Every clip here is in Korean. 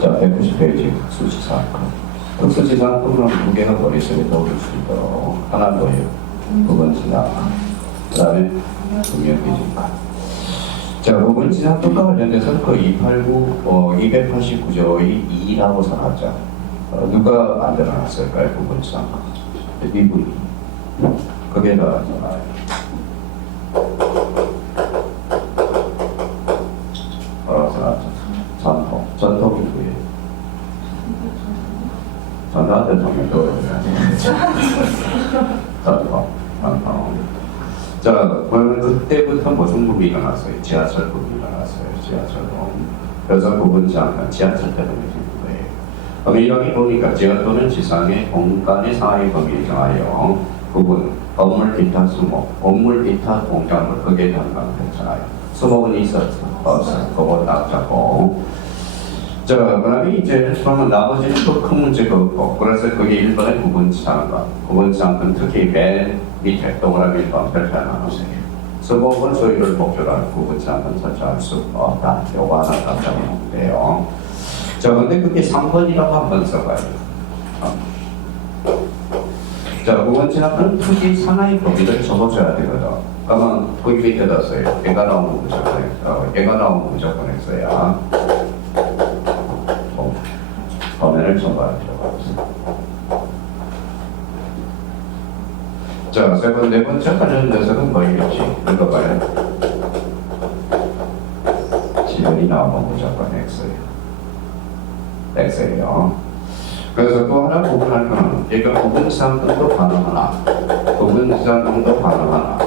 자, 190페이지 특수지상권. 특수지상권은 두 개가 머릿속에 넣을 수 있도록 하나 더해요. 부분지상. 그 다음에 금융기준권. 자, 부분지상권과 관련돼서는 그 289조의 2라고 써놨죠. 누가 만들어놨을까요? 부분지상권. 이분이. 그게 나와요. 전통이 뭐예요? 전화 대통령도 전통. 자, 그러면 그때부터 무슨 부분이 일어났어요? 지하철 부분이 일어났어요. 지하철로. 그래서 부분지상권 지하철 때문에 생긴 거예요. 그럼 이렇게 보니까 지하철은 지상의 공간의 상하의 범위를 정하여 부분, 건물 기타 수목, 건물 기타 공작물 그게 담당했잖아요. 수목은 있었어? 없어. 그거 딱 잡고. 자, 그 다음에 이제 그러면 나머지는 또 큰 문제가 없고, 그래서 그게 1번의 부분지상권. 부분지상권 특히 맨 밑에 동그라미 1번 별표 하나 넣으세요. 수목은 소유를 목표로 하는 부분지상권 설정할 수 없다. 요거 하나 딱 잡아놓으면 돼요. 자, 근데 그게 3번이라고 한번 써봐요. 자, 부분지상권은 특히 상하의 범위를 적어줘야 되거든. 그러면 거기 밑에다 써요. 얘가 나오는 무조건, 얘가 나오는 무조건 했어야. 범위를 적어야 필요가 없어. 자, 네 번째 관련돼서는 뭐였지? 읽어봐요. 지연이 나오면 무조건 X예요. 그래서 또 하나 구분할 거는 얘가 부분지상권도 가능하나, 부분지상권도 가능하나.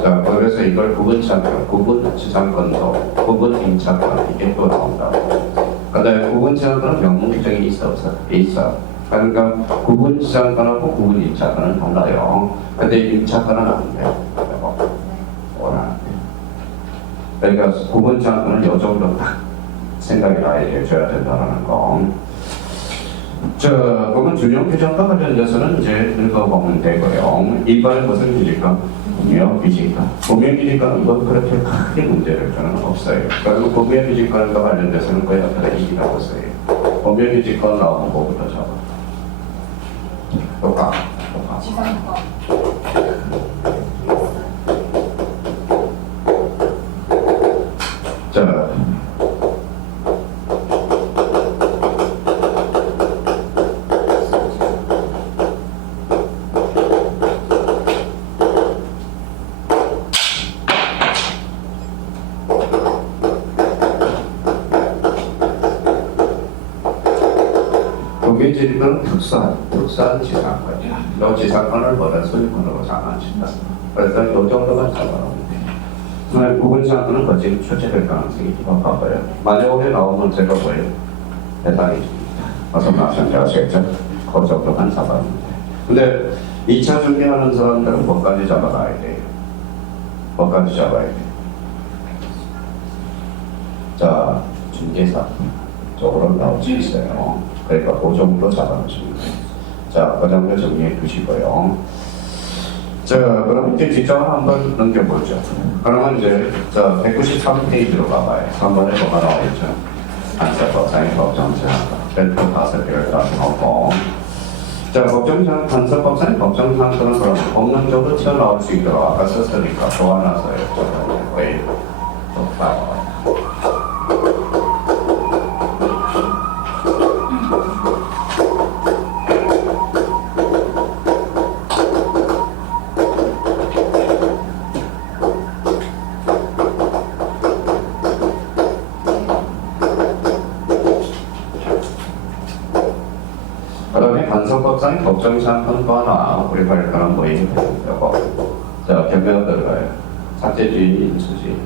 자, 그래서 이걸 부분지상권, 부분지상권도, 부분임차권 이게 또 나온다고. 그다음에 구분지상권은 명문 규정이 있어 없어? 있어. 그러니까 구분지상권하고 구분임차권은 달라요. 근데 임차권은 안 돼요. 안 돼요. 그러니까 구분지상권은 이 정도 딱 생각이 나야 돼줘야 된다는 거. 자, 그러면 준용 규정과 관련돼서는 이제 읽어보면 되고요. 이번에 무슨 규정과? 공유기준권. 공유기준권은 뭐 그렇게 크게 문제를 저는 없어요. 그리고 공유기준권과 관련돼서는 거의 앞에다 이기라고 써요. 공유기준권 나오면 뭐부터 잡아? 똑같. 자, 공유기준권은 특수한 지상권이야. 너 지상권을 보다 소유권으로 장난친다. 그래서 이 정도만 잡아놓으면 돼. 부분지상권은 거치는 출제될 가능성이 높아봐요. 만약에 나온 문제가 뭐예요? 대단히 어서 마찬가지겠죠? 그 정도만 잡아놓으면 돼. 근데 2차 준비하는 사람들은 뭐까지 잡아놔야 돼요? 뭐까지 잡아야 돼요? 자, 중개사 쪽으로 나올 수 있어요. 그러니까 그 정도 잡아놓으시면 돼요. 자, 그 정도 정리해 두시고요. 자, 그럼 이제 뒷장을 한번 넘겨보죠. 그러면 이제, 자, 193페이지로 가봐요. 3번에 뭐가 나와있죠? 간섭법상의 법정지상권. 별표 5개를 다 넣고. 자, 간섭법상의 법정지상권은 그럼 법령적으로 튀어나올 수 있도록 아까 썼으니까 또 하나 써요. 거의 똑바로. 간섭법상의 법정지상권 또 하나 우리 발표는 뭐예요? 자, 경매가 들어가요. 삭제주의, 인수주의.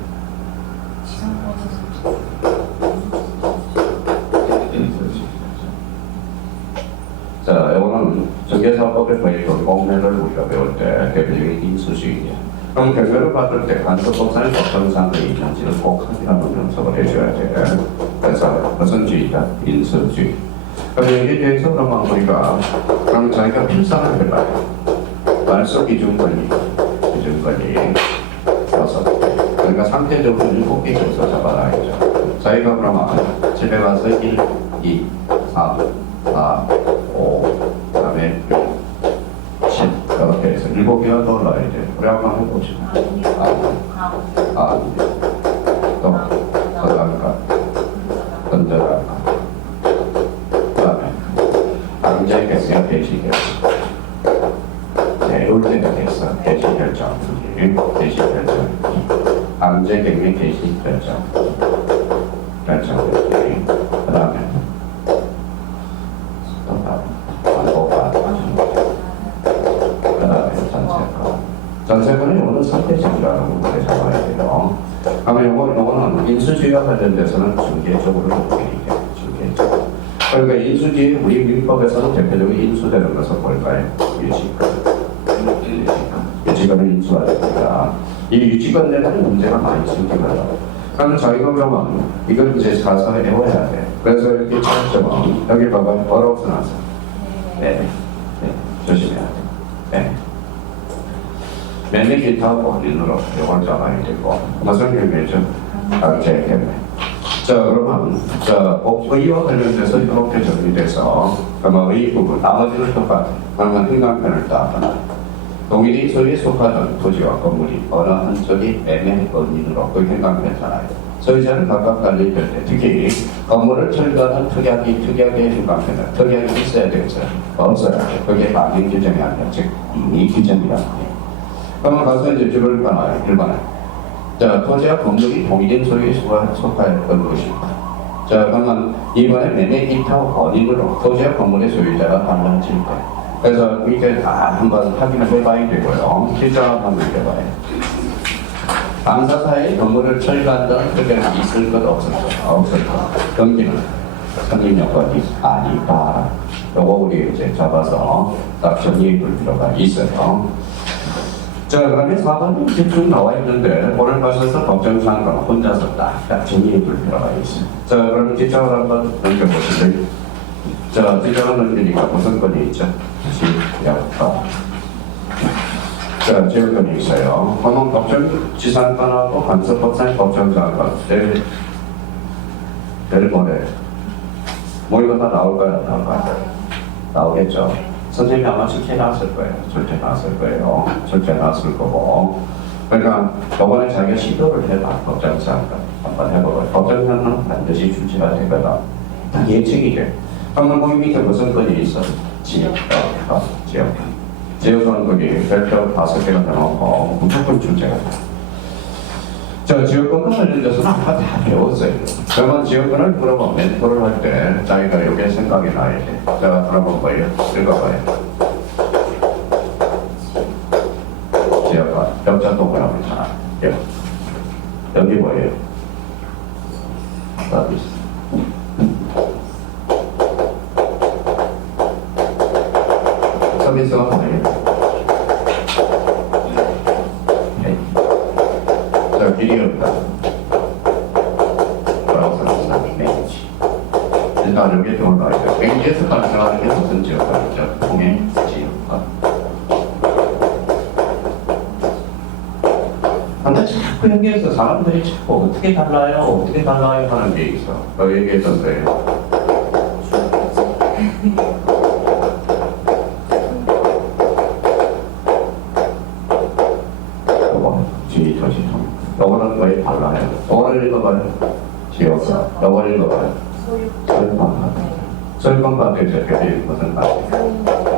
자, 이거는 전개사업법의 거의 공매를 우리가 배울 때 대표적인 인수주의예요. 그럼 경매를 받을 때 간섭법상의 법정지상권이 있는지를 꼭 확인하는 연습을 해줘야 돼요. 그래서 무슨 주의다? 인수주의. 그럼 여기에 대해서 그러면 우리가 그럼 자기가 필사를 해봐요. 말소 기준권이 6개. 그러니까 상대적으로 7개 줘서 잡아놔야죠. 저희가 그러면 집에 가서 1, 2, 3, 4, 5, 그 다음에 6, 7 이렇게 해서 7개가 더 넣어야 돼. 우리 한번 해보죠. 또 거다할까? 던져갈까? 그 다음에 강제겠어요? 대시겠어? 배울 때가 됐어. 대시결정. 대시결정. 강제경매 대시결정. 결정. 그 다음에 반복화. 그 다음에 전세권. 전세권은 이거는 선택적이라는 걸 잡아야 돼요. 그러면 요거는 인수지와 관련돼서는 중개적으로 느끼게 중개적. 그러니까 인수지 우리 민법에서는 대표적으로 인수되는 것을 뭘까요? 유지권. 유지권을 인수해야 됩니다. 이 유지권 내에 문제가 많이 생기거든요. 그러면 저희가 그러면 이걸 이제 가서 외워야 돼. 그래서 이렇게 차점은 여기 봐봐 어려워서 나서. 네. 조심해야 돼. 네. 매매 기타하고 원인으로 이걸 잡아야 되고 무슨 경우죠? 강제경매. 자 그러면 의와 관련돼서 이렇게 정리돼서 그러면 의 부분 나머지는 똑같아. 그러면 행간편을 따거나 동일이 소유에 속하는 토지와 건물이 어느 한쪽이 매매 원인으로 그 행간편잖아요. 소유자는 각각 달릴 때 특히 건물을 철거하는 특이하게 행간편은 특이하게 있어야 되겠어요. 없어요. 그게 반영 규정이 아니라 즉 이 규정이라는 거예요. 그러면 가서 이제 집을 가나요? 1번에. 자, 토지와 건물이 동일인 소유에 속하였던 것입니다. 자, 그러면 2번에 매매 기타 원인으로 토지와 건물의 소유자가 달라질 거예요. 그래서 이제 다 한번 확인을 해봐야 되고요. 기자 한번 해봐요. 당사자의 건물을 철거한다는 특별한 있을 것 없을 것 없을 것. 경기는 성립 여건이 아니다. 요거 우리 이제 잡아서 딱 정리해 볼 필요가 있어요. 자, 그러면 4번이 이제 쭉 나와 있는데, 오늘 가셔서 법정상으로 혼자서 딱 정리해 볼 필요가 있어요. 자, 그러면 뒷장을 한번 넘겨보실래요? 자, 뒷장을 넘기니까 무슨 건이 있죠? 지역권. 자, 지역권이 있어요. 그러면 법정지상권하고 간섭법상 법정지상권. 내일 모레. 뭐 이거 다 나올까요? 안 나올까요? 나오겠죠. 선생님이 아마 실제 나왔을 거예요. 절대 나왔을 거예요. 절대 나왔을 거고. 그러니까 이번에 자기가 시도를 해봐. 법정상 한번 해보고. 법정상은 반드시 출제가 되거든. 다 예측이 돼. 그러면 거기 밑에 무슨 건이 있어? 지역권. 지역권 거기 별표 5개가 나오고 무조건 출제가 돼. 자, 지역권과 관련돼서는 아까 다 배웠어요. 그러면 지역권을 물어보면 멘토를 할 때 자기가 이게 생각이 나야 돼. 자, 그러면 뭐예요? 읽어봐요. 지역권, 벽자 동그라미 있잖아. 여기 뭐예요? 서비스. 서비스가 뭐예요? 길이 없다. 일단 여기에 들어가야 돼요. 맹지에서 발생하는 게 무슨 지역권이죠? 동해 지역권. 근데 자꾸 여기에서 사람들이 자꾸 어떻게 달라요 하는 게 있어. 너 얘기했던데. 요거는 거의 달라요. 요거를 읽어봐요. 지역권. 요거를 읽어봐요. 소유권. 소유권 파트에 대표되는 것은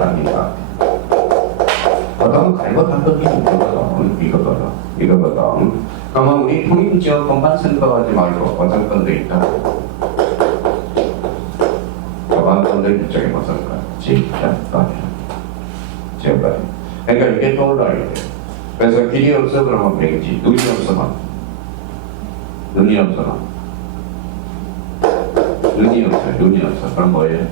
아닙니다. 그다음 갈것한 것이 이거거든. 그러면 우리 통일지역권만 생각하지 말고 어떤 건도 있다. 저반 건들 이쪽에 무슨 건? 지역권. 그러니까 이게 떠올라야 돼. 그래서 길이 없어 그러면 맹지, 눈이 없어만 눈이 없어 그럼 뭐예요?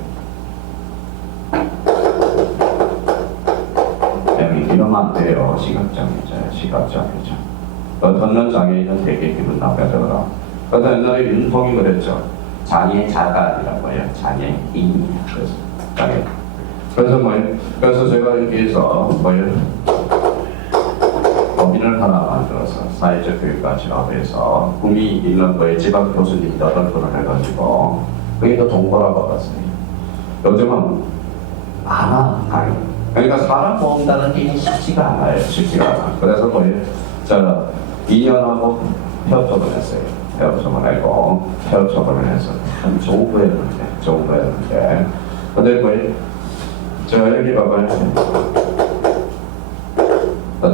여기 이러면 안 돼요. 시각장애자. 걷는 장애인은 되게 기분 나빠져라. 그래서 옛날에 윤통이 그랬죠. 장애자가 아니라 뭐예요? 장애인이야. 그래서 뭐예요? 그래서 제가 이렇게 해서 뭐예요? 법인을 하나 만들어서 사회적 교육과 직업에서 꿈이 있는 거에 지방 교수님 8분을 해가지고 그게 또 동거라 받았어요. 요즘은 많아. 그러니까 사람 모은다는 게 쉽지가 않아요. 쉽지가 않아. 그래서 거의 저 2년하고 폐업처분을 했어요. 폐업처분을 하고 폐업처분을 해서 참 좋은 거였는데 좋은 거였는데 근데 거의 저 여기 봐봐요.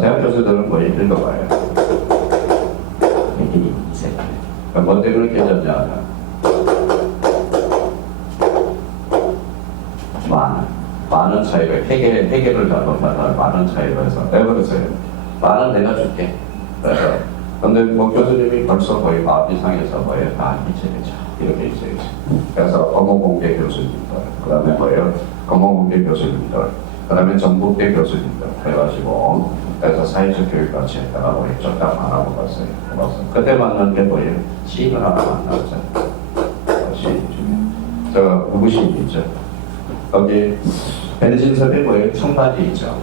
대학 교수들은 거의 읽어봐요. 이 새끼. 뭐 때문에 깨졌냐? 많은 차이가 해결을 잘못하면 많은 차이가 있어. 내가 그랬어요. 많은 내가 줄게. 그래서 근데 뭐 교수님이 벌써 거의 마음 이상해서 거의 다 이체되죠. 이렇게 이체되죠. 그래서 업무공개 교수님들, 그 다음에 뭐예요? 업무공개 교수님들, 그 다음에 전북대 교수님들 해가지고 그래서 사회적 교육같이 했다가 우리 쫙 알아보았어요. 그때 만난 게 뭐예요? 시인을 하나 만났죠. 시인 중에 저 누구시인이죠? 거기 변진섭의 뭐예요? 청바지 있죠.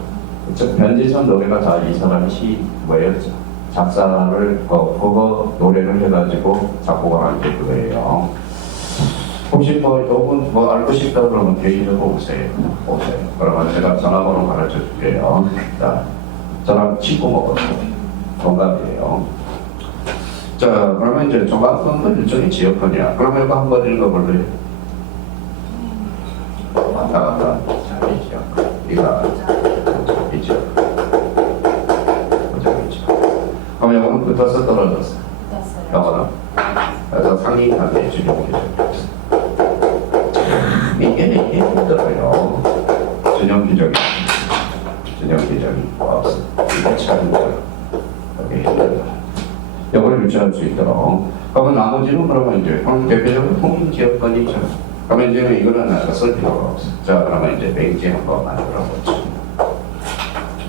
변진섭 노래가 다 이 사람이 시 뭐였죠? 작사를 그거 노래를 해가지고 작곡을 한 게 그거예요. 혹시 뭐 이분 뭐 알고 싶다 그러면 개인적으로 오세요. 그러면 제가 전화번호 가르쳐 줄게요. 자, 저랑 친구 먹었어요. 동갑이에요. 자, 그러면 이제 조각권도 일종의 지역권이야. 그러면 이거 한번 읽어볼래요? 왔다 갔다 자기죠. 네가 자기죠. 자기죠. 그럼 영어는 붙어서 떨어졌어. 영어는 그래서 상인관계 준용기죠. 이게 힘들어요. 준용기적이 없어. 이게 참 힘들어. 이게 힘들어. 영어를 유지할 수 있도록. 그러면 나머지는 그러면 이제 대표적으로 통일지역권이죠. 그러면 이제 이거는 쓸 필요가 없어. 자, 그러면 이제 맹지 한번 만들어보죠.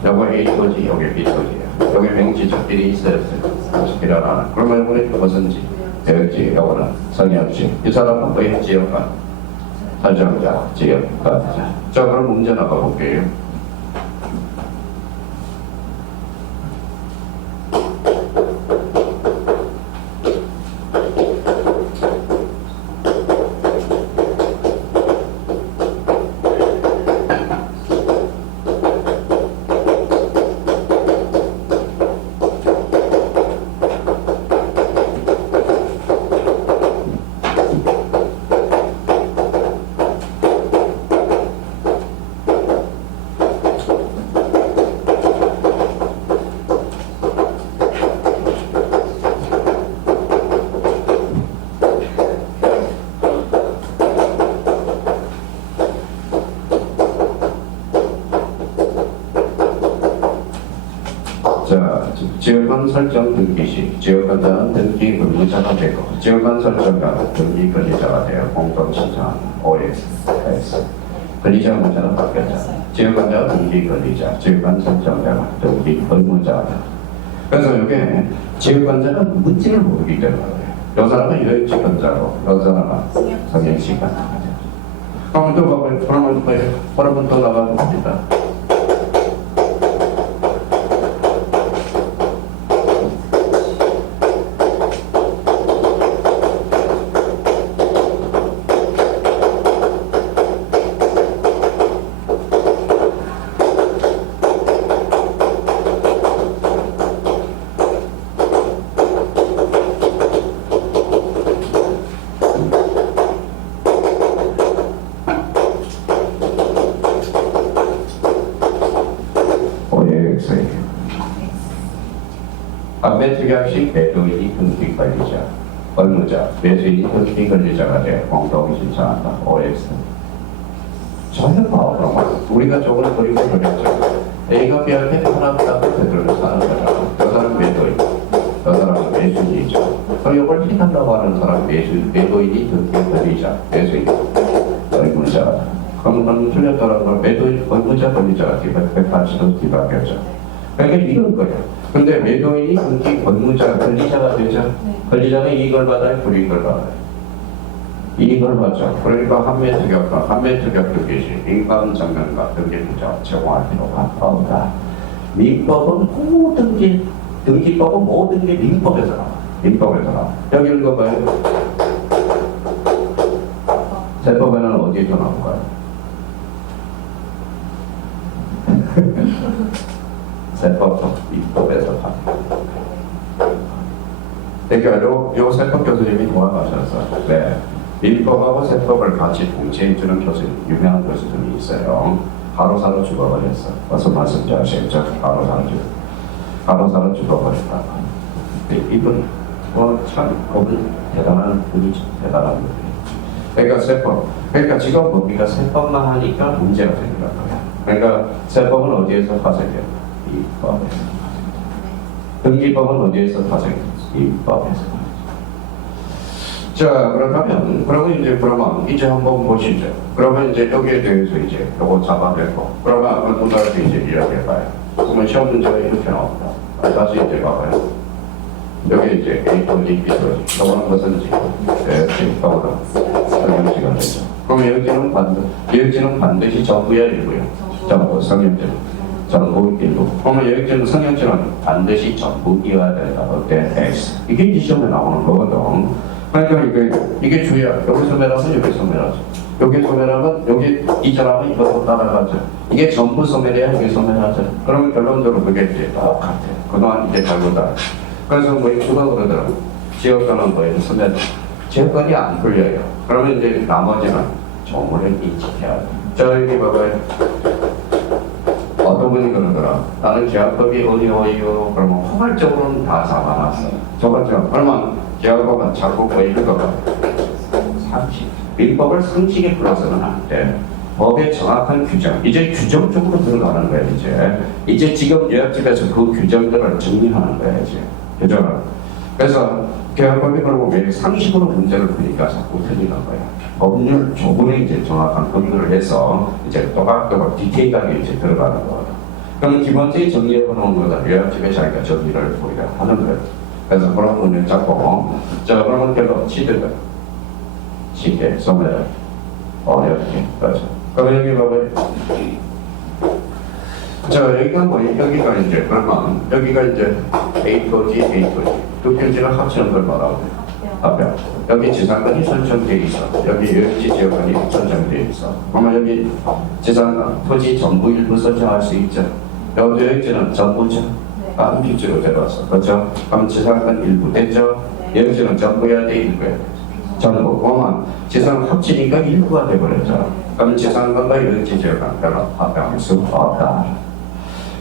요거 A소지, 요게 B소지야. 요게 맹지적 비리 있어야 돼. 필요하나. 그러면 요거는 무슨지? 대역지, 요거는 성역지. 이 사람은 거의 지역관. 설정자, 지역관. 자, 그럼 문제 나가볼게요. 자, 지역관 설정 등기시, 지역관자는 등기 권리자가 되고, 지역관 설정자는 등기 권리자가 되어 공동 신청하는 OX. 권리자 문자는 바뀌었죠. 지역관자가 등기 권리자, 지역관 설정자가 등기 권리자다. 그래서 이게 지역관자는 문제를 모르기 때문에 이 사람은 유역지 권자고, 이 사람은 성역지 권자죠. 그러면 또 봐봐요. 그러면 또 나가봅니다. 판매특약시 매도인이 등기 관리자, 업무자, 매수인이 등기 관리자가 되어 공동 신청한다. OX. 전혀 봐. 그러면 우리가 저걸 그리고 그랬죠. A가 B한테 하나보다 그대로 사는 거잖아. 저 사람 매도인, 저 사람은 매수인이죠. 그럼 이걸 해달라고 하는 사람 매도인이 등기 관리자, 매수인, 업무자. 그러면 틀렸다는 걸 매도인, 업무자, 관리자가 180도 뒤바뀌었죠. 그러니까 이런 거예요. 근데 매도인이 등기 권무자, 권리자가 되죠. 네. 권리자는 이익을 받아요, 불이익을 받아요. 이익을 받죠. 그러니까 한매특약과 한매특약 등기시 인감 정면과 등기부자 제공할 필요가 없다. 민법은 모든 게, 등기법은 모든 게 민법에서 나와. 민법에서 나와. 여기 읽어봐요. 세법에는 어디에서 나올까요? 세법도 민법에서 나와. 그러니까 요 세법 교수님이 돌아가셔서 네, 민법하고 세법을 같이 동시해주는 교수님, 유명한 교수님이 있어요. 간호사로 죽어버렸어. 어서 말씀 잘 하시죠. 간호사로 죽어버렸다. 이분 참 그분 대단한 분이죠. 대단한 분. 그러니까 세법. 그러니까 지금 법리가 세법만 하니까 문제가 생기는 거야. 그러니까 세법은 어디에서 파생돼요? 민법에서. 등기법은 어디에서 파생돼요? 민법에서. 자, 그러면 이제 한번 보시죠. 그러면 이제 여기에 대해서 이제 요거 잡아내고, 그러면 문제를 이제 이야기해봐요. 그러면 시험 문제가 이렇게 나옵니다. 다시 이제 봐봐요. 여기 이제 A 또지, B 또지, 요거는 무슨지, 이거보다 성형지가 되죠. 그럼 여기는 반드시 전부야 일부요. 전부, 성형지. 전부 일부. 그러면 여기는 성형지는 반드시 전부이어야 된다. 어때? X. 이게 이 시험에 나오는 거거든. 그러니까 이게 주야. 여기 소매라면 여기 소매라죠. 여기 소매라면 여기 이 사람은 이것도 따라가죠. 이게 전부 소매래야 여기 소매라죠. 그러면 결론적으로 그게 이제 똑같아요. 그동안 이제 잘못다. 그래서 뭐 누가 그러더라고. 지역권은 뭐예요? 소매. 지역권이 안 풀려요. 그러면 이제 나머지는 조문을 인식해야 돼. 자, 여기 봐봐요. 어떤 분이 그러더라. 나는 계약법이 어려워요. 그러면 포괄적으로는 다 잡아놨어. 저거죠. 그러면 계약법은 자꾸 뭐 읽어봐. 상식. 민법을 상식에 풀어서는 안 돼. 법의 정확한 규정. 이제 규정 쪽으로 들어가는 거야, 이제 지금 요약집에서 그 규정들을 정리하는 거야, 이제. 규정을. 그래서 계약법이 그러고 왜 상식으로 문제를 푸니까 자꾸 틀리는 거야. 법률 조문에 이제 정확한 근거를 해서 이제 또박또박 디테일하게 이제 들어가는 거야. 그럼 기본적인 정리해 보는 거다. 요약집에 자기가 정리를 보이려 하는 거야. 그래서 그런 문을 잡고, 자, 그러면 결론, 치드가 쉽게, 소매를 어렵게, 그렇죠. 그럼 여기 봐봐요. 자, 여기가 이제, 그러면, 여기가 이제 A 토지, 두 편지를 합치는 걸 말하고, 합병. 여기 지상권이 선정되어 있어. 여기 여지 지역권이 선정되어 있어. 그러면 여기 지상권, 토지 전부 일부 선정할 수 있죠. 여지는 전부죠. 다른 필지로 들어왔어. 그렇죠? 그럼 지상권 일부 됐죠? 여지는 전부야 돼, 일부야 돼. 전부. 그러면 지상 합치니까 일부가 돼버렸죠. 그럼 지상권과 여지 지역권 별로 합병할 수 없다.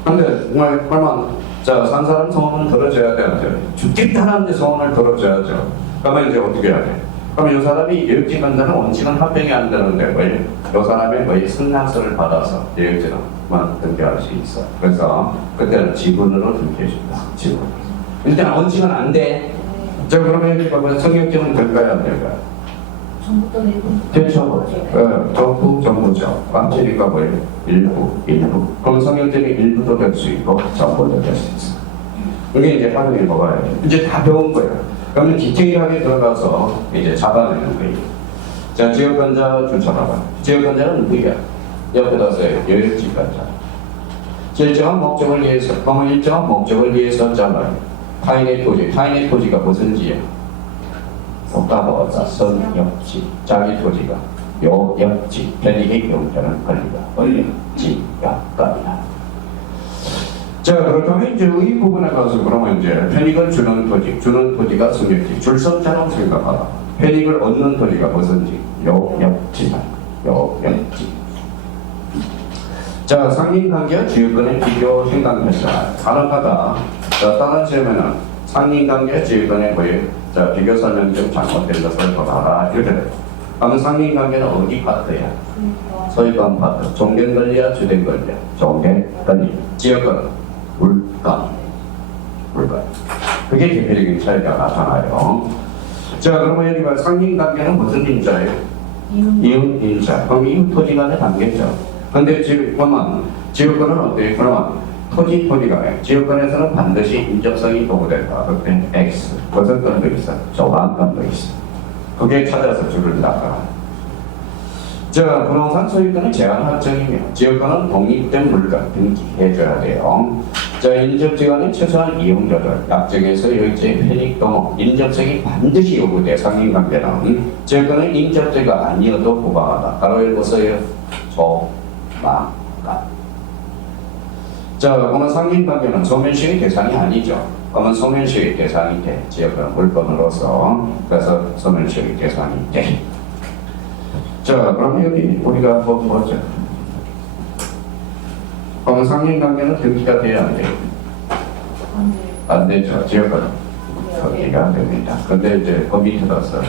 근데 정말 그러면 자, 산 사람 소원은 들어줘야 되는데 죽겠다는데 소원을 들어줘야죠. 그러면 이제 어떻게 해야 돼? 그럼 이 사람이 여역지간다는 원칙은 합병이 안 되는데 왜? 이 사람의 거의 승낙서를 받아서 여역지간만 등기할 수 있어. 그래서 그때는 지분으로 등기해준다. 지분. 일단 원칙은 안 돼. 자, 그러면 여기 보면 성역지는 될까요, 안 될까요? 전부터 내고 그렇죠. 전부죠. 완전히가 뭐예요? 일부. 그럼 성형제는 일부도 될 수 있고 전부도 될 수 있어. 이게 이제 활용해 먹어야 돼. 이제 다 배운 거예요. 그러면 디테일하게 들어가서 이제 잡아내는 거예요. 자, 지역권자 추천하라. 지역권자는 누구야? 옆에다 써요. 여역지권자. 일정한 목적을 위해서, 일정한 목적을 위해서잖아요. 타인의 토지가 무슨 지야? 없다 선역지. 자기 토지가 요역지. 편익의 경우에는 권리가 지역권이다. 자, 그렇다면 이제 이 부분에 가서 그러면 이제 편익을 주는 토지가 선역지. 줄선자라고 생각하라. 편익을 얻는 토지가 무슨지? 요역지. 자, 상인관계와 지역권의 비교 행당했잖아요. 가능하다. 자, 다른 시험에는 상인관계와 지역권의 자, 비교 설명 좀 잘못된 것을 봐라. 이렇게 돼. 그럼 상인관계는 어디 파트야? 소유권 파트. 종된 권리야, 주된 권리야? 종된 권리. 지역권은 물권. 그게 개폐적인 차이가 나타나요. 자, 그러면 여기 봐. 상인관계는 무슨 인자예요? 이웃 인자. 그럼 이웃 토지 간의 관계죠. 근데 지금 지역권은 어때요? 그러면 토지가 지역권에서는 반드시 인접성이 도구된다. 그때 X. 무슨 건도 있어? 조합건도 있어. 그게 찾아서 줄을 닦아. 자, 부동산 소유권은 제한 확정이며 지역권은 독립된 물건 등기해줘야 돼요. 자, 인접지간의 최소한 이용자들, 약정에서 여기에 편익 동호, 인접적이 반드시 요구 대상인 관계는 제거는 인접제가 아니어도 부당하다. 바로 읽어서요. 조막가. 자, 그러면 상인 관계는 소멸시의 대상이 아니죠. 그러면 소멸시의 대상이 돼. 지역은 물건으로서. 그래서 소멸시의 대상이 돼. 자, 그럼 여기 우리가 한번 보죠. 그럼 상인 관계는 등기가 돼야 안 돼요? 안 되죠. 지역은 등기가 됩니다. 근데 이제 그 밑에 가서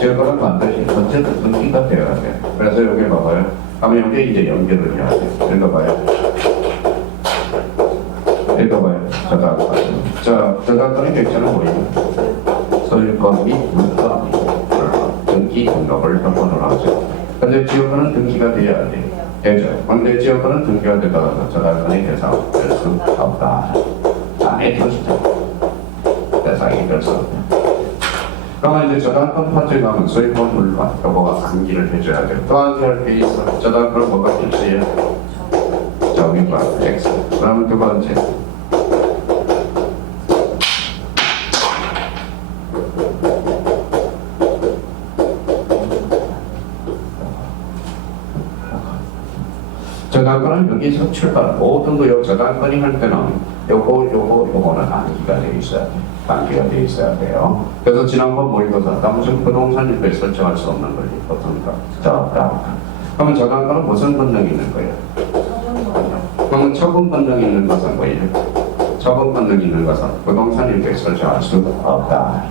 지역은 반드시 어쨌든 등기가 되어야 돼. 그래서 여기 봐봐요. 그러면 여기 이제 연결을 해야 돼. 읽어봐요. 읽어봐요. 자, 저작권의 객체는 뭐예요? 소유권 및 물권, 등기 등록을 선언을 하죠. 근데 지역권은 등기가 돼야 돼. 되죠. 근데 지역권은 등기가 되더라도 저작권의 대상이 될 수 없다. 안에 터지죠. 대상이 될 수 없다. 그러면 이제 저작권 파트에 가면 소유권 물권, 요거가 암기를 해줘야 돼. 또 암기할 게 있어. 저작권은 뭐가 필수예요? 정의권 X. 그러면 두 번째. 저작권은 여기서 출발. 모든 거 저작권이 할 때는 요거는 암기가 돼 있어야 돼. 암기가 돼 있어야 돼요. 그래서 지난번 모의고사 무슨 부동산 일부에 설정할 수 없는 권리 어떤가? 그러면 저작권은 무슨 권능이 있는 거예요? 그러면 처분 권능이 있는 것은 뭐예요? 처분 권능이 있는 것은 부동산 일부에 설정할 수 없다.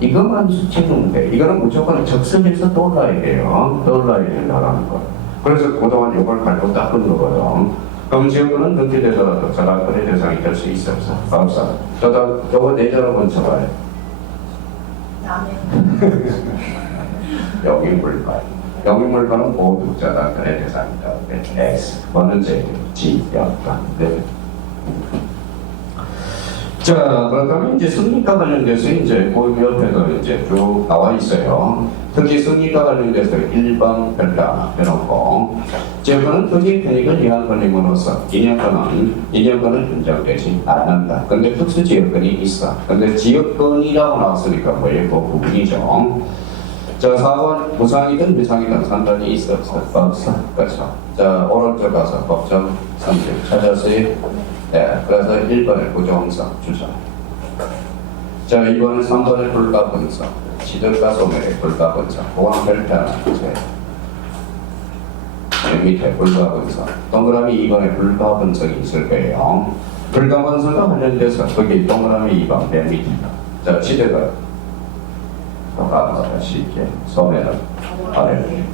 이것만 수치면 돼. 이거는 무조건 적성에서 떠올라야 돼요. 떠올라야 된다는 거. 그래서 그동안 이걸 갈고 닦은 거거든. 그럼 지역권은 등기되더라도 저작권의 대상이 될 수 있어 없어? 없어. 저거 내자로 먼저 봐요. 영인물관. 영인물관은 모두 저작권의 대상이다. X. 뭐는 제 지역권. 네. 자, 그렇다면 이제 승리과 관련돼서 이제 그 옆에도 이제 쭉 나와 있어요. 특히 승리과 관련돼서 1번 별표 하나 해놓고, 지역권은 특히 편익을 위한 권리물로서 인연권은 인정되지 않는다. 근데 특수 지역권이 있어. 근데 지역권이라고 나왔으니까 뭐예요? 그 부분이죠. 자, 4번 무상이든 미상이든 상관이 있어 없어? 그렇죠. 자, 오른쪽 가서 법정 선택 찾았어요. 네, 그래서 1번에 부정성 주자. 자, 2번은 3번에 불가분성, 시들가 소멸의 불가분성, 보안 별표하나 주세요. 맨 밑에 불가분성, 동그라미 2번에 불가분성이 있을 거예요. 불가분성과 관련돼서 거기 동그라미 2번 맨 밑에. 자, 시들가 똑같은 쉽게 소멸은 아래.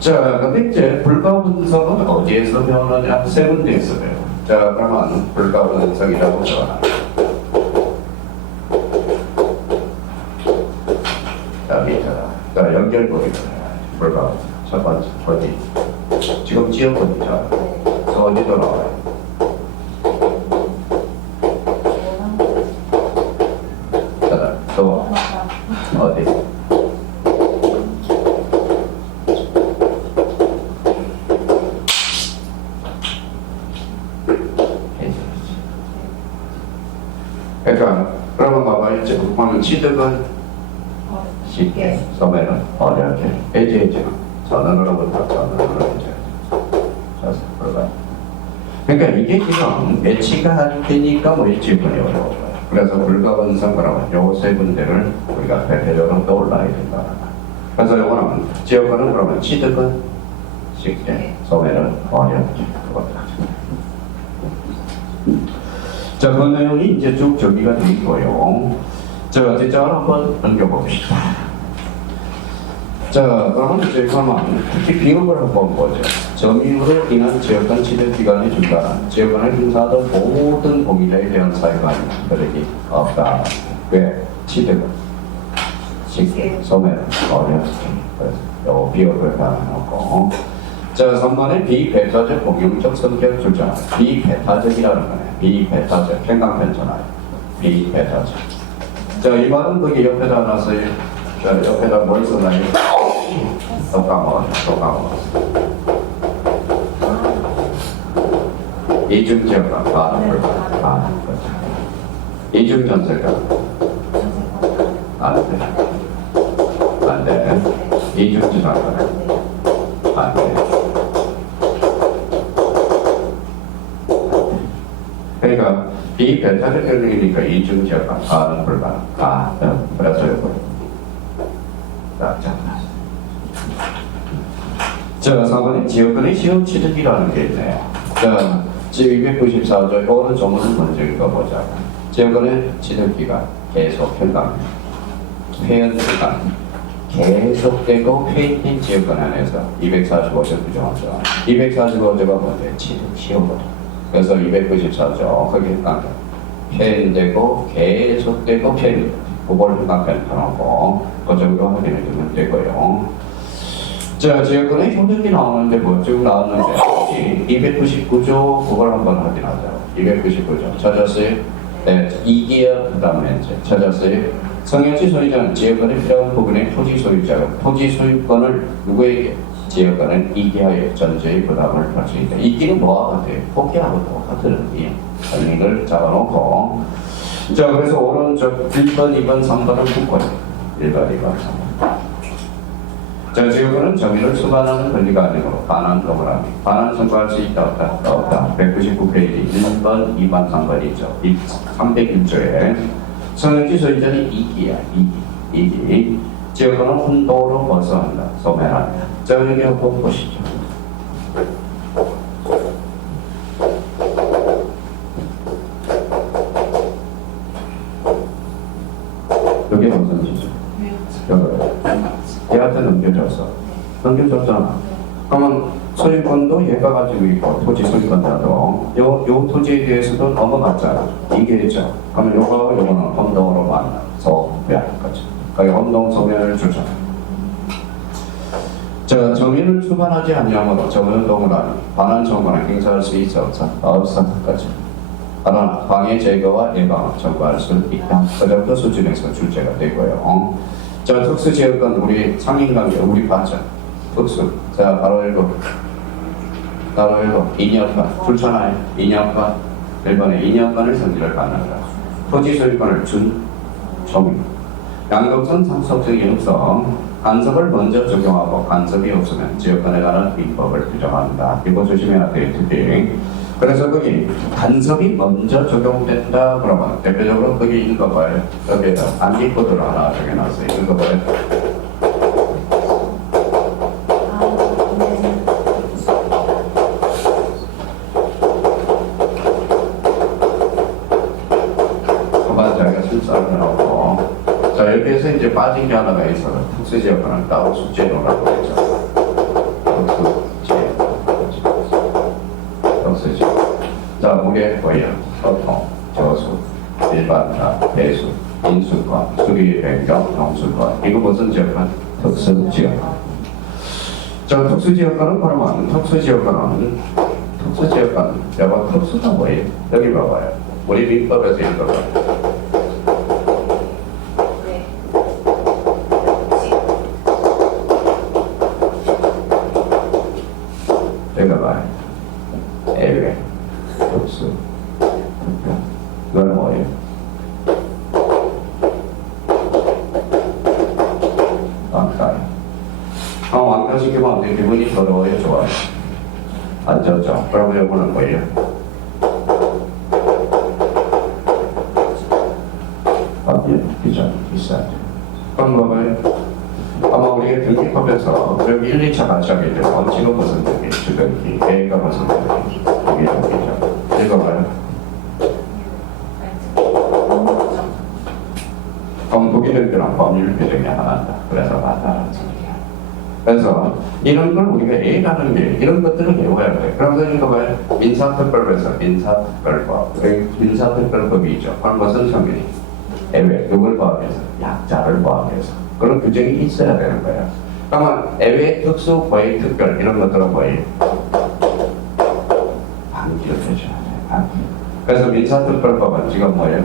자, 근데 이제 불가분성은 어디에서 배우느냐? 세 군데에서 배워. 자, 그러면 불가분성이라고 적어놔. 자, 밑에다. 자, 연결고리를 불가분성. 첫 번째, 어디? 지금 지역권이죠. 그 어디도 나와요. 자, 또 어디? 그러니까 그러면 봐봐요. 이제 보면 취득은 쉽게, 소매는 어렵게, 해제해제는 전원으로부터 전원으로 해제. 그러니까 이게 지금 매치가 할 때니까 뭐 일주일분이 어려워요. 그래서 불가분성 그러면 요 세 군데를 우리가 대표적으로 떠올라야 된다. 그래서 요거는 지역권은 그러면 취득은 쉽게, 소매는 어렵게. 자, 그 내용이 이제 쭉 정리가 되어 있고요. 자, 뒷장을 한번 넘겨봅시다. 자, 그러면 이제 가만 특히 비용을 한번 보죠. 점유로 인한 지역권 취득 기간에 중단한 지역권을 행사하던 모든 공인에 대한 사유가 그러기 없다. 왜? 취득은 쉽게, 소매는 어렵게. 그래서 요 비용을 다 넣고. 자, 3번에 비배타적 공용적 성격 주장. 비배타적이라는 거네. 비배타적. 평강편잖아요. 비배타적. 자, 이 말은 거기 옆에다 놨어요. 자, 옆에다 뭘 써놔요? 또 까먹었어. 이중지역과 반응을 반응 거죠. 이중전세가 안 돼. 이중지역과 안 돼. 그러니까 비변타적 경력이니까 이중지역과 반응 불가능. 그래서 이거. 자, 4번에 지역근의 시험 취득이라는 게 있네요. 자, 지금 294조 요거는 조문을 먼저 읽어보자. 지역근의 취득기간 계속 현강 계속되고 회의된 지역근 안에서 245조 규정하죠. 245조가 뭔데? 취득 시효거든. 그래서 294조 거기 현강 회의되고 계속되고 회의 그걸 현강편에 펴놓고 그 정도 확인해 주면 되고요. 자, 지역근의 효력이 나오는데 쭉 나왔는데 299조 그걸 한번 확인하자. 299조 찾았어요? 네, 2기업 그 다음에 이제 찾았어요? 성역지 소유자는 지역권에 필요한 부분의 토지 소유자가 토지 소유권을 누구에게? 지역권은 이기하여 전제의 부담을 할 수 있다. 이기는 뭐와 같아요? 포기하고 똑같은 의미를 잡아놓고 자, 그래서 오른쪽 1번, 2번, 3번을 묶어요. 1번, 2번, 3번. 자, 지역권은 정의를 수반하는 권리가 아니고 반환법을 합니다. 반환 선고할 수 있다 없다. 199페이지 1번, 2번, 3번 있죠. 301조에 성역지 소유자는 이기야. 이기. 지역권은 혼동으로 벗어난다. 소멸한다. 자, 여기 한번 보시죠. 여기 무슨 짓이죠? 얘한테 넘겨줬잖아. 그러면 소유권도 얘가 가지고 있고 토지 소유권자도 요 토지에 대해서도 넘어갔잖아. 이게 있죠. 그러면 요거는 혼동으로 만나서 소멸하는 거죠. 그러니까 혼동 소멸을 주잖아. 자, 정의를 수반하지 않냐면 정의운동을 하니 반환 청구는 행사할 수 있어 없어 거죠. 하나, 방해 제거와 예방을 청구할 수 있다. 그 정도 수준에서 출제가 되고요. 자, 특수지역은 우리 상인관계 우리 봤죠. 특수. 자, 바로 읽어. 2년간 출천하에 2년간 1번에 2년간을 성질을 받는다. 토지 소유권을 준 정의. 양도선 상속적인 없어 간섭을 먼저 적용하고 간섭이 없으면 지역권에 관한 민법을 규정한다. 이거 조심해야 돼요. 특히. 그래서 거기 간섭이 먼저 적용된다 그러면 대표적으로 거기 읽어봐요. 여기에다 암기코드를 하나 적여놨어요. 읽어봐요. 그만 자기가 술사를 해놓고 자, 여기에서 이제 빠진 게 하나가 있어요. 특수지역권은 따로 숙제로라고 했죠. 자, 무게, 고열, 소통, 저수, 일반화, 배수, 인수권, 수리, 변경, 농수권. 이거 무슨 지역권? 특수지역권. 자, 특수지역권은 그러면 특수지역권, 여봐, 특수가 뭐예요? 여기 봐봐요. 우리 민법에서 읽어봐요. 읽어봐요. 애외. 특수. 이건 뭐예요? 왕따. 왕따 시키면 어때? 기분이 더러워요? 좋아요? 안 좋죠? 그럼 이거는 뭐예요? 비싸죠. 그럼 뭐예요? 아마 우리가 등기법에서 여기 1, 2차 같이 하게 되면 원칙은 무슨 등기? 주등기. A가 무슨 등기? 이게 등기죠. 읽어봐요. 공부기능들은 법률 규정이 하나다. 그래서 맞다라는 소리야. 그래서 이런 걸 우리가 A라는 게 이런 것들을 배워야 돼. 그러면서 읽어봐요. 민사특별법에서 민사특별법. 민사특별법이 있죠. 그럼 무슨 성질이? 애외, 누굴 포함해서? 약자를 포함해서. 그런 규정이 있어야 되는 거예요. 그러면 애외, 특수, 고액, 특별 이런 것들은 뭐예요? 방기를 해줘야 돼요. 방기. 그래서 민사특별법은 지금 뭐예요?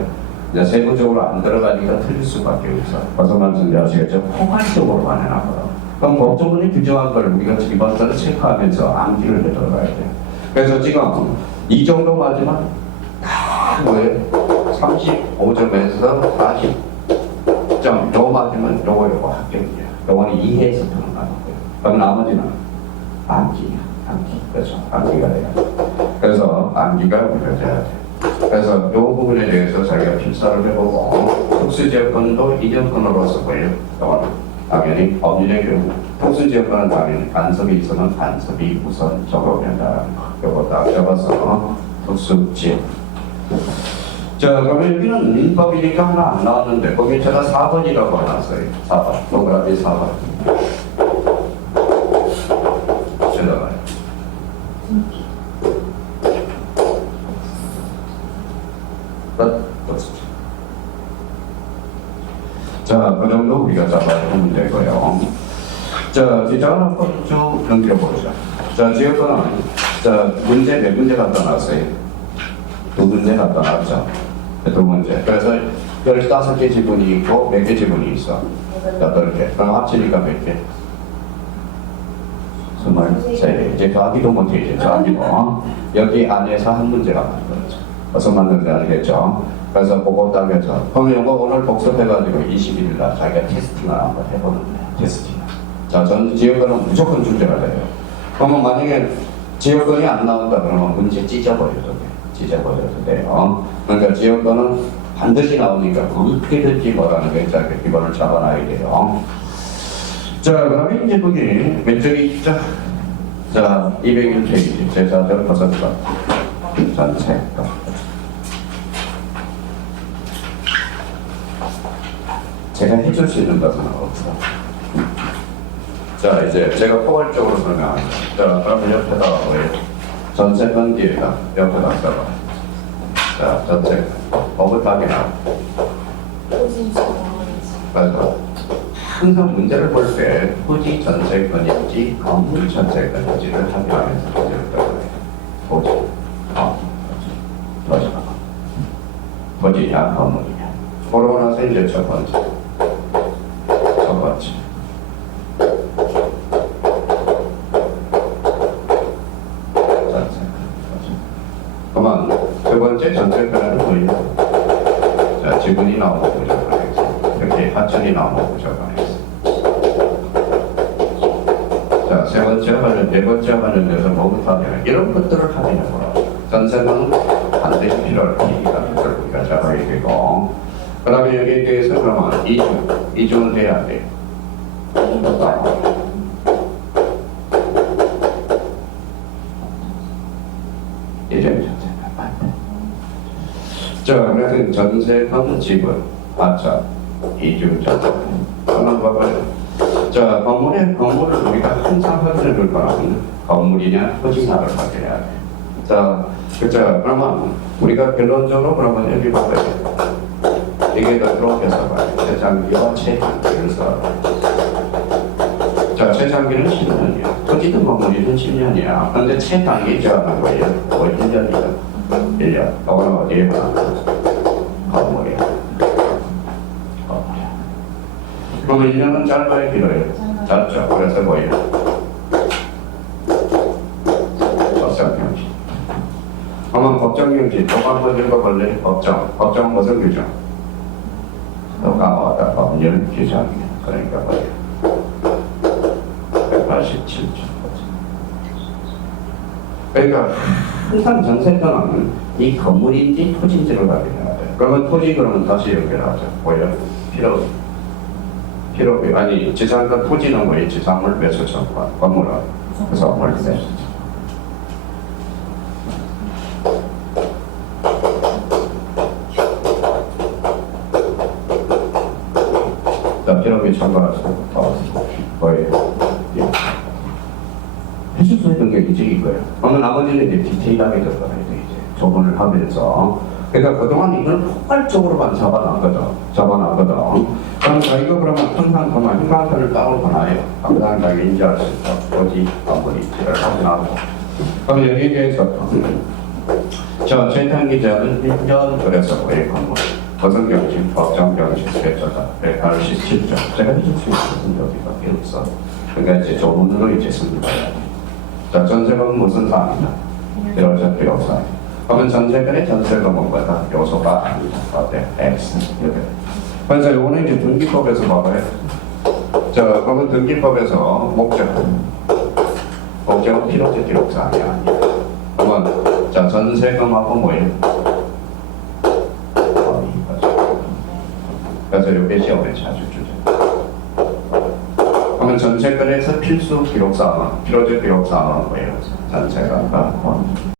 이제 세부적으로 안 들어가니까 틀릴 수밖에 없어. 무슨 말인지 아시겠죠? 포괄적으로만 해놨거든. 그럼 법조문이 규정한 걸 우리가 이번부터 체크하면서 암기를 해 들어가야 돼. 그래서 지금 이 정도 맞으면 다 뭐예요? 35점에서 40점 요 맞으면 요거 합격이야. 요거는 이해해서 들어가는 거예요. 그럼 나머지는 암기야. 암기. 그래서 암기가 돼요. 그래서 암기가 우리가 돼야 돼. 그래서 이 부분에 대해서 자기가 필사를 해보고 특수지역권도 이전권으로 쓰고요. 이거는 당연히 법률의 경우 특수지역권은 당연히 간섭이 있으면 간섭이 우선 적용된다는 거. 이거 딱 적어서 특수지역. 자, 그러면 여기는 민법이니까 하나 안 나왔는데 거기 제가 4번이라고 해놨어요. 4번. 동그라미 4번. 들어가요. 자, 그 정도 우리가 잡아보면 되고요. 자, 지자는 한번 쭉 넘겨보자. 자, 지역권은, 자, 문제 몇 문제 갖다 놨어요? 두 문제 갖다 놨죠. 두 문제. 그래서 15개 지문이 있고, 몇 개 지문이 있어? 8개. 그럼 합치니까 몇 개? 23개. 이제 더하기도 못해, 이제 더하기도. 여기 안에서 한 문제가 만들어져. 어서 만드는지 알겠죠? 그래서 그거 따면서 그러면 이거 오늘 복습해가지고 21일 날 자기가 테스팅을 한번 해보는 거예요. 테스팅. 자, 전 지역권은 무조건 출제가 돼요. 그러면 만약에 지역권이 안 나온다 그러면 문제 찢어버려도 돼. 찢어버려도 돼요. 그러니까 지역권은 반드시 나오니까 어떻게든지 뭐라는 게 자기 기본을 잡아놔야 돼요. 자, 그러면 이제 거기 몇 쪽이 있죠? 자, 201페이지 제자들 버섯과 전체. 제가 해줄 수 있는 것은 없어. 자, 이제 제가 포괄적으로 설명합니다. 자, 그러면 옆에다가 뭐예요? 전체 건기에다 옆에다 써봐. 자, 전체 어긋하게 나와. 맞아. 항상 문제를 볼 때 토지 전체 건인지 건물 전체 건인지를 확인하면서 문제를 떠나요. 토지, 토지냐 건물이냐. 그러고 나서 이제 첫 번째. 그러면 두 번째 전체권은 뭐예요? 자, 지분이 나오고 무조건했어. 이렇게 하천이 나오고 무조건했어. 자, 세 번째 하면 네 번째 관련돼서 뭐부터 하면 이런 것들을 확인해 보라. 전체는 반드시 필요할 테니까 그걸 우리가 잡아야 되고. 그 다음에 여기에 대해서 그러면 이중은 돼야 돼. 자, 그래서 전세금 지분, 하차, 이중전. 한번 봐봐요. 자, 건물을 우리가 항상 확인해 볼 거라면 건물이냐, 토지냐를 확인해야 돼. 자, 그러면 우리가 결론적으로 그러면 여기 봐봐요. 이게 더 들어오면서 봐요. 최장기와 최단기를 써. 자, 최장기는 10년이야. 토지든 건물이든 10년이야. 그런데 최단기 정하는 거예요. 1년이든. 1년. 너는 어디에 봐? 건물이야. 건물이야. 그러면 1년은 짧아요, 길어요? 짧죠. 그래서 뭐예요? 법정경지. 그러면 법정경지. 또 한번 읽어볼래? 법정 무슨 규정? 너가 뭐다? 법률 규정이야. 그러니까 뭐예요? 187조. 그러니까 항상 전세권은 이 건물인지 토지인지를 확인해야 돼. 그러면 토지 그러면 다시 연결하죠. 뭐예요? 필요비. 아니 지상과 토지는 뭐예요? 지상물 매수청 건물은 건물 매수청. 자, 필요비 참고하시고 뭐예요? 해줄 수 있는 게 이제 이거예요. 그러면 나머지는 이제 디테일하게 들어가야 돼, 이제. 조분을 하면서. 그러니까 그동안 이걸 포괄적으로만 잡아놨거든. 그럼 저희가 그러면 항상 그만 hin관편을 따로 봐놔요. 당당하게 인지할 수 있도록 토지, 건물인지를 확인하고. 그럼 여기에 대해서 자, 최단기자는 1년 그래서 왜 건물. 거성경신, 법정경신, 세조다 187점. 제가 해줄 수 있는 여기밖에 없어. 그러니까 이제 조문으로 이제 승부해야 돼. 자, 전세금은 무슨 사항이냐? 이러실 필요 없어요. 그러면 전세금의 전세금은 뭐다? 요소가 아니다. 어때? X. 이렇게. 그래서 요거는 이제 등기법에서 뭐래? 자, 그러면 등기법에서 목적은 필요적 기록사항이 아니다. 그러면 자, 전세금하고 뭐예요? 그래서 이게 시험에 자주 주죠. 그러면 전세금에서 필수 기록사항은 필요적 기록사항은 뭐예요? 전세금과 원.